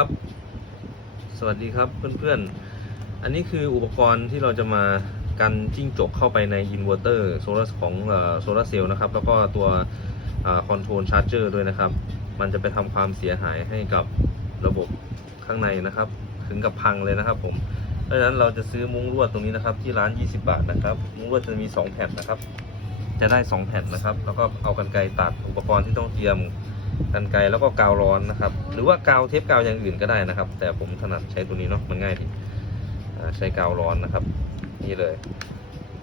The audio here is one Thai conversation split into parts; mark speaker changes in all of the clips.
Speaker 1: ครับ สวัสดีครับเพื่อนๆ อันนี้คืออุปกรณ์ที่เราจะมากันจิ้งจกเข้าไปในอินเวอร์เตอร์โซลาของโซลาเซลล์นะครับ แล้วก็ตัวคอนโทรลชาร์จเจอร์ด้วยนะครับ มันจะไปทำความเสียหายให้กับระบบข้างในนะครับ ถึงกับพังเลยนะครับผมดังนั้นเราจะซื้อมุ้งลวดตรงนี้นะครับ ที่ร้าน 20 บาทนะครับ มุ้งลวดจะมี 2 แผ่นนะครับ จะได้ 2 แผ่นนะครับ แล้วก็เอากันไกรตัดอุปกรณ์ที่ต้องเตรียม กันไกรแล้วก็กาวร้อนนะครับ หรือว่ากาวเทปกาวอย่างอื่นก็ได้นะครับ แต่ผมถนัดใช้ตัวนี้เนาะมันง่ายดีใช้กาวร้อนนะครับ นี่เลย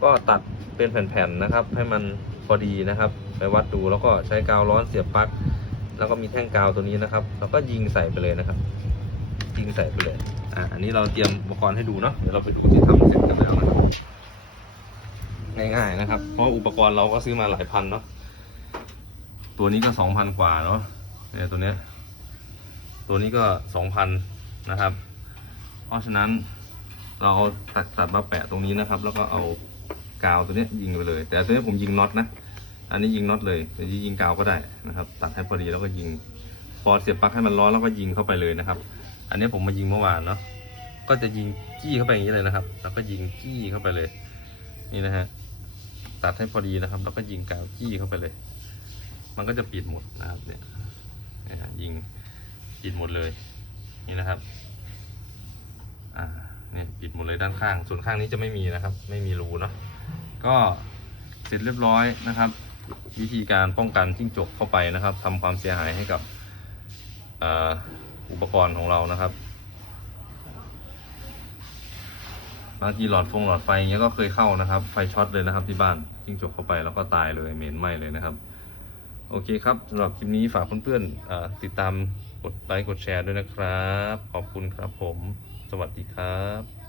Speaker 1: ก็ตัดเป็นแผ่นๆนะครับ ให้มันพอดีนะครับ ไปวัดดูแล้วก็ใช้กาวร้อนเสียบปลั๊กแล้วก็มีแท่งกาวตัวนี้นะครับ แล้วก็ยิงใส่ไปเลยนะครับ ยิงใส่ไปเลยอ่าอันนี้เราเตรียมอุปกรณ์ให้ดูเนาะเดี๋ยวเราไปดูที่ทำเสร็จกันแล้วนะครับง่ายๆนะครับ เพราะอุปกรณ์เราก็ซื้อมาหลายพันเนาะ ตัวนี้ก็สองพันกว่าเนาะเนี่ยตัวเนี้ยตัวนี้ก็สองพันนะครับ เพราะฉะนั้นเราเอาตัดตัดมาแปะตรงนี้นะครับ แล้วก็เอากาวตัวเนี้ยยิงไปเลย แต่ตัวนี้ผมยิงน็อตนะ อันนี้ยิงน็อตเลยแต่ยิงกาวก็ได้นะครับ ตัดให้พอดีแล้วก็ยิง พอเสียบปลั๊กให้มันร้อนแล้วก็ยิงเข้าไปเลยนะครับ อันนี้ผมมายิงเมื่อวานเนาะ ก็จะยิงจี้เข้าไปอย่างนี้เลยนะครับ แล้วก็ยิงจี้เข้าไปเลย นี่นะฮะ ตัดให้พอดีนะครับ แล้วก็ยิงกาวจี้เข้าไปเลย มันก็จะปิดหมดนะครับเนี่ยยิงปิดหมดเลยนี่นะครับอ่าเนี่ยปิดหมดเลยด้านข้าง ส่วนข้างนี้จะไม่มีนะครับ ไม่มีรูเนาะก็เสร็จเรียบร้อยนะครับ วิธีการป้องกันจิ้งจกเข้าไปนะครับทำความเสียหายให้กับอุปกรณ์ของเรานะครับบางทีหลอดฟงหลอดไฟอย่างเงี้ยก็เคยเข้านะครับ ไฟช็อตเลยนะครับที่บ้านจิ้งจกเข้าไปแล้วก็ตายเลยเหม็นไหม้เลยนะครับ โอเคครับสำหรับคลิปนี้ฝากเพื่อนๆติดตามกดไลค์กดแชร์ด้วยนะครับ ขอบคุณครับผม สวัสดีครับ